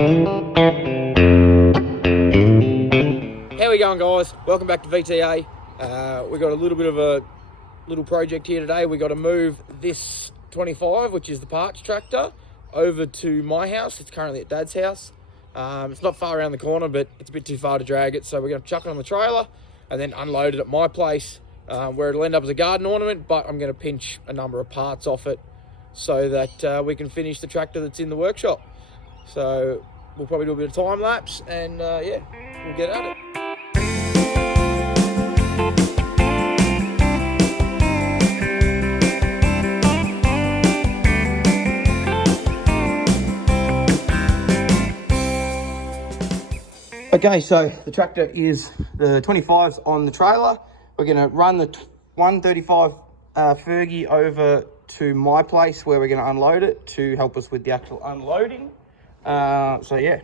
How we going, guys? Welcome back to VTA. We got a little bit of a little project here today. We got to move this 25, which is the parts tractor, over to my house. It's currently at Dad's house. It's not far around the corner, but it's a bit too far to drag it. So we're going to chuck it on the trailer and then unload it at my place, where it'll end up as a garden ornament. But I'm going to pinch a number of parts off it so that we can finish the tractor that's in the workshop. So we'll probably do a bit of time lapse and yeah, we'll get at it. Okay, so the tractor is the 25's on the trailer. We're going to run the 135 Fergie over to my place where we're going to unload it to help us with the actual unloading. So yeah,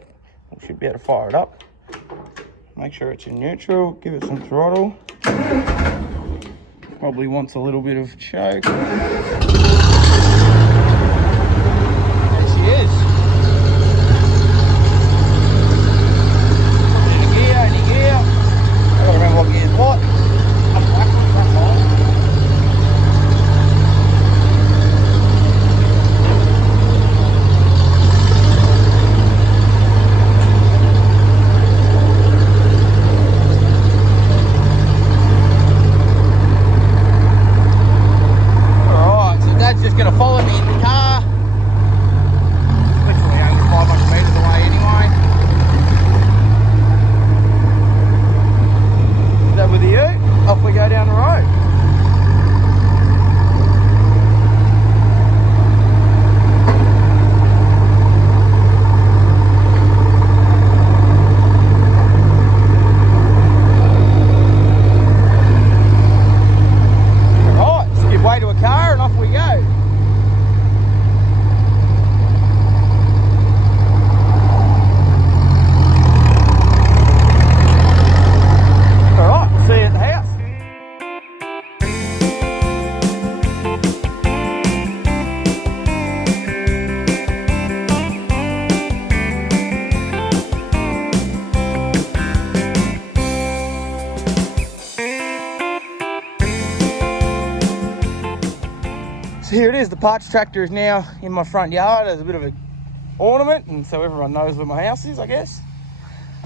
we should be able to fire it up. Make sure it's in neutral, give it some throttle. Probably wants a little bit of choke. There she is. Any gear. I gotta remember what gear's what. So here it is, the parts tractor is now in my front yard as a bit of an ornament, and so everyone knows where my house is, I guess.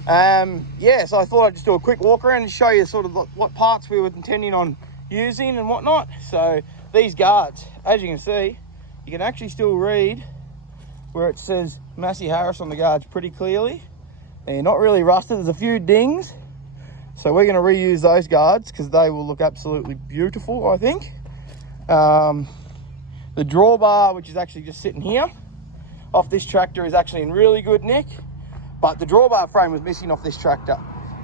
Yeah, so I thought I'd just do a quick walk around and show you sort of what parts we were intending on using and whatnot. So these guards, as you can see, you can actually still read where it says Massey Harris on the guards pretty clearly. They're not really rusted, there's a few dings. So we're gonna reuse those guards because they will look absolutely beautiful, I think. The drawbar, which is actually just sitting here off this tractor, is actually in really good nick, but the drawbar frame was missing off this tractor,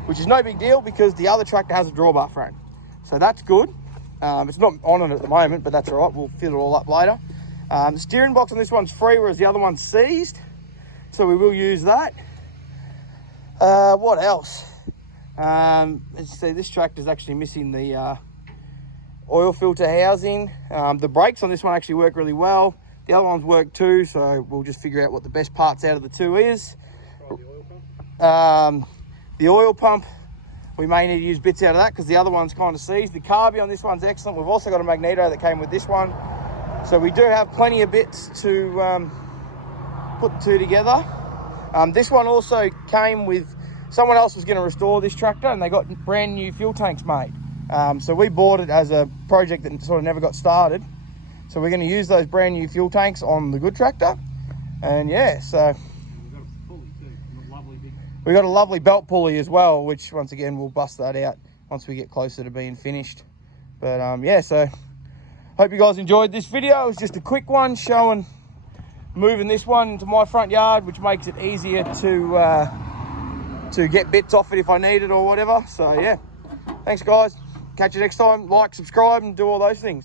which is no big deal because the other tractor has a drawbar frame. So that's good. It's not on it at the moment, but that's all right. We'll fill it all up later. The steering box on this one's free, whereas the other one's seized. So we will use that. What else? As you see, this tractor's actually missing the oil filter housing. The brakes on this one actually work really well. The other ones work too, so we'll just figure out what the best parts out of the two is. The oil pump, we may need to use bits out of that because the other one's kind of seized. The carby on this one's excellent. We've also got a magneto that came with this one. So we do have plenty of bits to put the two together. This one also came with, someone else was going to restore this tractor and they got brand new fuel tanks made. So we bought it as a project that sort of never got started. So we're going to use those brand new fuel tanks on the good tractor. And yeah, so we got a lovely belt pulley as well, which once again, we'll bust that out once we get closer to being finished. But yeah, so hope you guys enjoyed this video. It was just a quick one showing moving this one into my front yard, which makes it easier to get bits off it if I need it or whatever. So yeah, thanks guys. Catch you next time. Like, subscribe, and do all those things.